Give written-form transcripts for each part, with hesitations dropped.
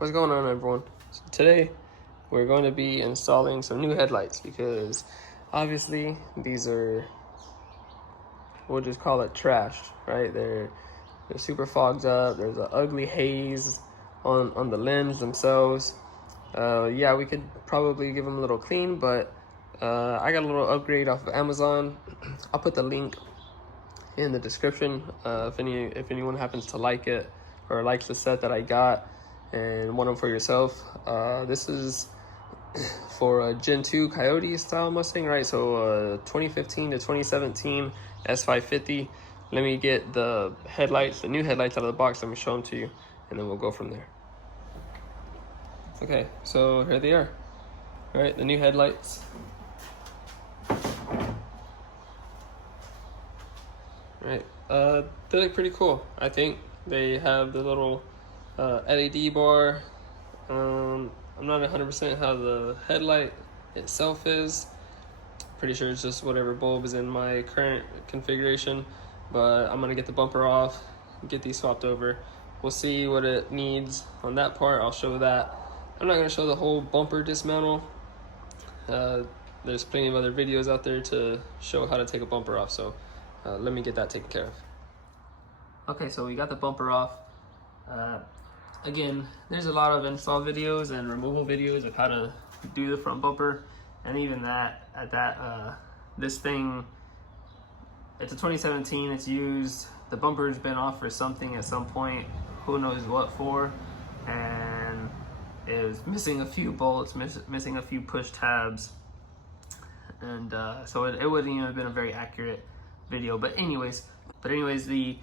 What's going on, everyone? So today we're going to be installing some new headlights because obviously these are, we'll just call it trash, right? They're super fogged up. There's an ugly haze on the lens themselves. Yeah, we could probably give them a little clean, but I got a little upgrade off of Amazon. I'll put the link in the description if anyone happens to like it or likes the set that I got and want them for yourself. This is for a Gen 2 Coyote style Mustang, right? So 2015 to 2017 S550. Let me get the headlights, the new headlights out of the box. Let me show them to you, and then we'll go from there. Okay, so here they are. All right, the new headlights. Right, they look pretty cool. I think they have the little LED bar. I'm not 100% how the headlight itself is. Pretty sure it's just whatever bulb is in my current configuration, but I'm gonna get the bumper off, get these swapped over. We'll see what it needs on that part. I'll show that. I'm not gonna show the whole bumper dismantle. There's plenty of other videos out there to show how to take a bumper off, so let me get that taken care of. Okay, so we got the bumper off. Again, there's a lot of install videos and removal videos of how to do the front bumper, and even this thing, it's a 2017, it's used, the bumper's been off for something at some point, who knows what for, and it was missing a few bolts, missing a few push tabs, and so it wouldn't even have been a very accurate video. But anyways, the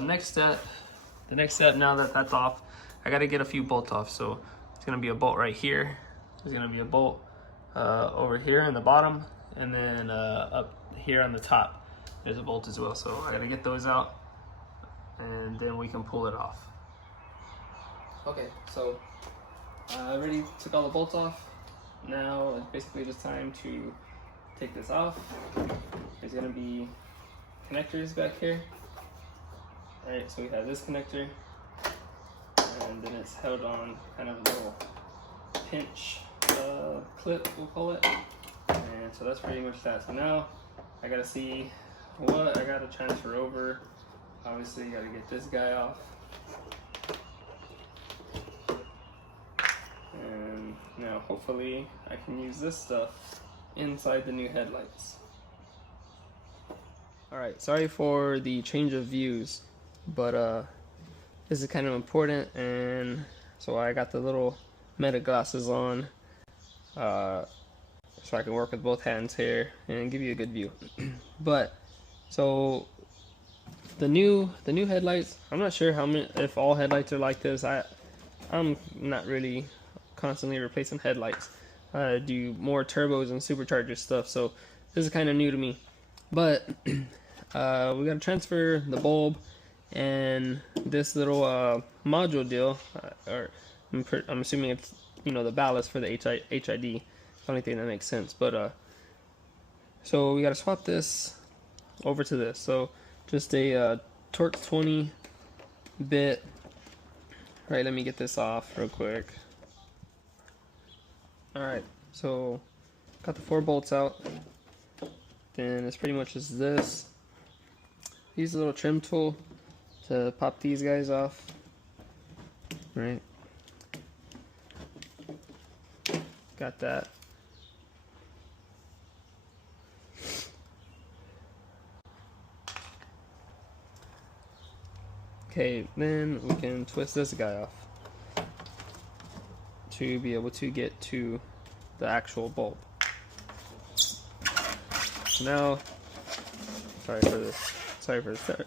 next step now that that's off, I got to get a few bolts off. So it's gonna be a bolt right here, there's gonna be a bolt over here in the bottom, and then up here on the top there's a bolt as well. So I got to get those out, and then we can pull it off. Okay, so I already took all the bolts off. Now it's basically just time to take this off. There's gonna be connectors back here. All right, so we have this connector, and then it's held on kind of a little pinch clip, we'll call it. And so that's pretty much that. So now I gotta see what I gotta transfer over. Obviously, you gotta get this guy off. And now hopefully I can use this stuff inside the new headlights. Alright, sorry for the change of views, but this is kind of important, and so I got the little meta glasses on so I can work with both hands here and give you a good view. But so the new headlights, I'm not sure if all headlights are like this. I'm not really constantly replacing headlights. I do more turbos and supercharger stuff, so this is kind of new to me. But we gotta transfer the bulb and this little module deal, or I'm assuming it's, you know, the ballast for the HID. The only thing that makes sense. But so we gotta swap this over to this. So just a Torx 20 bit. Right, let me get this off real quick. Alright, so got the 4 bolts out. Then it's pretty much just this. Use a little trim tool to pop these guys off. Right. Got that. Okay, then we can twist this guy off to be able to get to the actual bulb. Now, sorry for the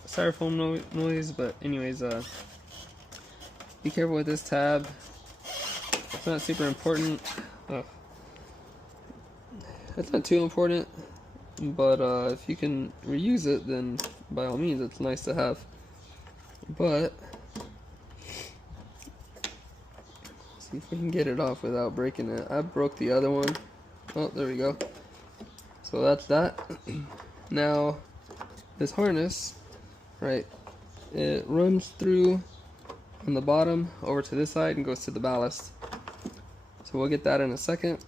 styrofoam noise, but anyways, be careful with this tab. It's not super important. It's not too important, but if you can reuse it, then by all means, it's nice to have. But see if we can get it off without breaking it. I broke the other one. Oh, there we go. So that's that. Now this harness, right, it runs through on the bottom over to this side and goes to the ballast. So we'll get that in a second.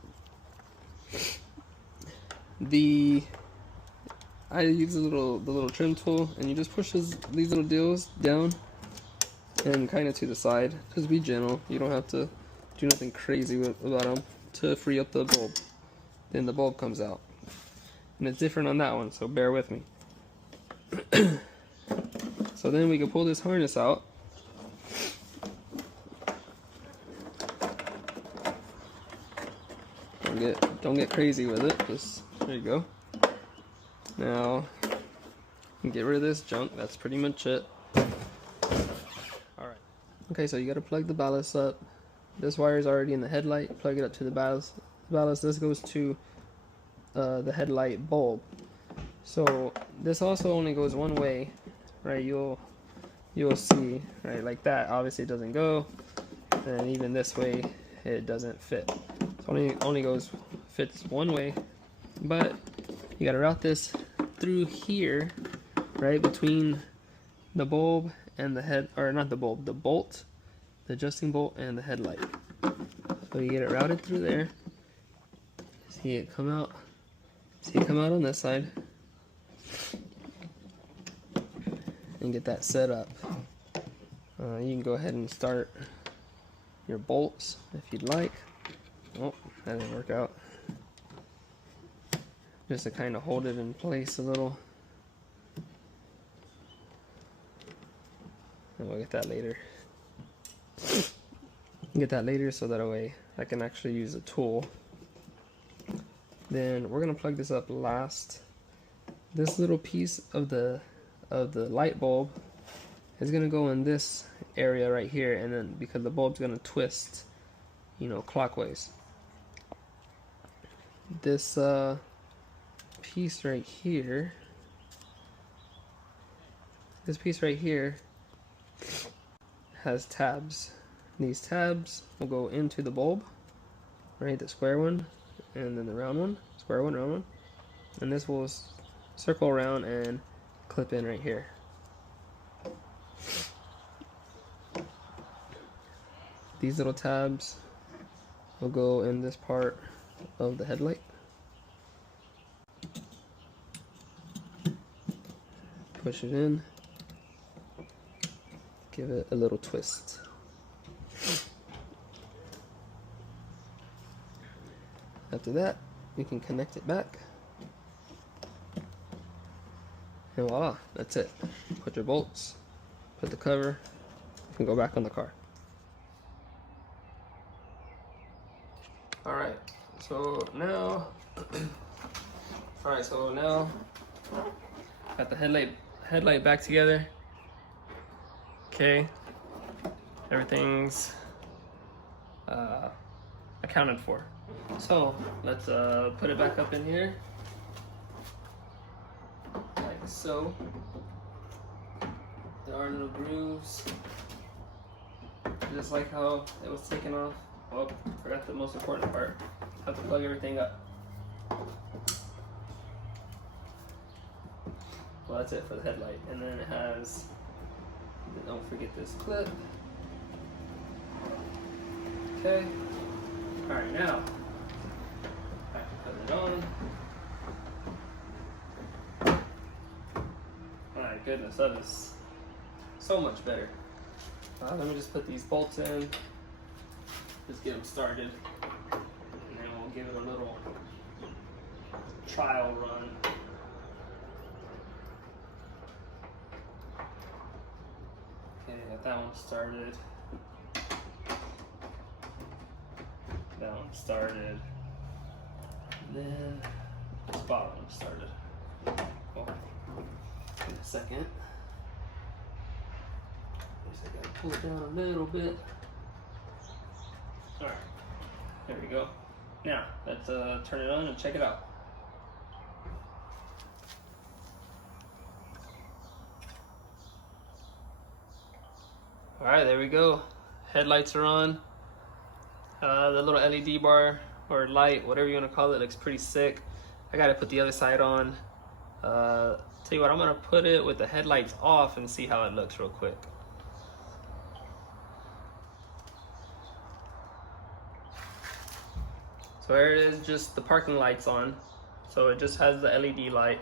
I use the little trim tool, and you just push these little deals down and kind of to the side. Just be gentle. You don't have to do nothing crazy about them to free up the bulb. Then the bulb comes out, and it's different on that one, so bear with me. So then we can pull this harness out. Don't get crazy with it. Just there you go. Now get rid of this junk. That's pretty much it. Alright. Okay, so you gotta plug the ballast up. This wire is already in the headlight. Plug it up to the ballast. This goes to the headlight bulb. So this also only goes one way, right? You'll see, right? Like that obviously it doesn't go, and even this way it doesn't fit. So only fits one way, but you gotta route this through here, right between the bulb and the head, or not the bulb, the bolt, the adjusting bolt and the headlight. So you get it routed through there. See it come out. See it come out on this side, and get that set up. You can go ahead and start your bolts if you'd like. Oh, that didn't work out. Just to kind of hold it in place a little. And we'll get that later. Get that later so that way I can actually use a tool. Then we're gonna plug this up last. This little piece of the light bulb is gonna go in this area right here, and then because the bulb's gonna twist, you know, clockwise. This piece right here, has tabs. These tabs will go into the bulb, right? The square one, and then the round one, square one, round one, and this will circle around and clip in right here. These little tabs will go in this part of the headlight. Push it in, give it a little twist. After that, you can connect it back, and voila, that's it. Put your bolts, put the cover, you can go back on the car. Alright, so now got the headlight back together. Okay, everything's accounted for. So let's put it back up in here, like so. There are little grooves, just like how it was taken off. Oh, forgot the most important part. Have to plug everything up. Well, that's it for the headlight. And then it has, don't forget this clip. Okay. Alright, now, back to putting it on. My goodness, that is so much better. Let me just put these bolts in. Just get them started, and then we'll give it a little trial run. Okay, got that one started. That one started. And then this bottom one started. Oh, in a second. I gotta pull it down a little bit. Alright, there we go. Now, let's turn it on and check it out. Alright, there we go. Headlights are on. The little LED bar or light, whatever you want to call it, looks pretty sick. I gotta put the other side on. Tell you what, I'm gonna put it with the headlights off and see how it looks real quick. So here it is, just the parking lights on. So it just has the LED light.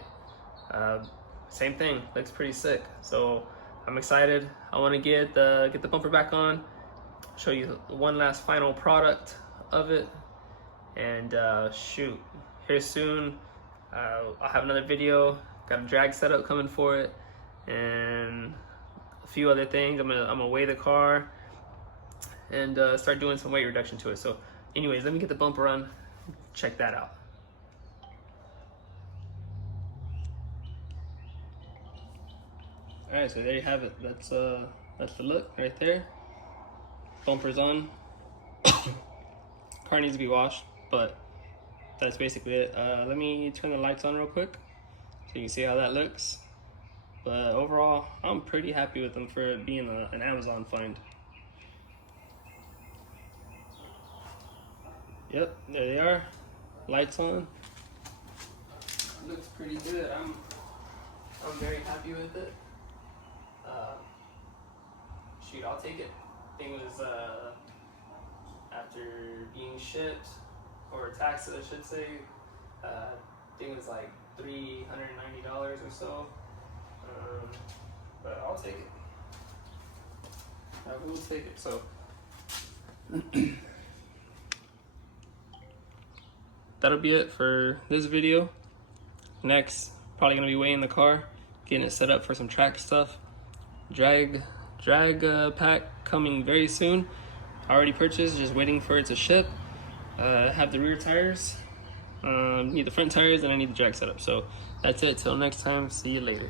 Same thing, looks pretty sick. So I'm excited. I want to get the bumper back on, show you one last final product of it, and shoot, here soon I'll have another video. Got a drag setup coming for it, and a few other things. I'm gonna weigh the car and start doing some weight reduction to it. So anyways, let me get the bumper on, check that out. All right, so there you have it. That's the look right there. Bumper's on. Car needs to be washed, but that's basically it. Let me turn the lights on real quick so you can see how that looks. But overall, I'm pretty happy with them for being an Amazon find. Yep, there they are. Lights on. Looks pretty good. I'm very happy with it. Shoot, I'll take it. Thing was after being shipped, or taxed, I should say. Thing was like $390 or so. But I'll take it. I will take it. So that'll be it for this video. Next, probably gonna be weighing the car, getting it set up for some track stuff. Drag pack coming very soon. Already purchased, just waiting for it to ship. Have the rear tires, need the front tires, and I need the drag setup. So that's it. Till next time, see you later.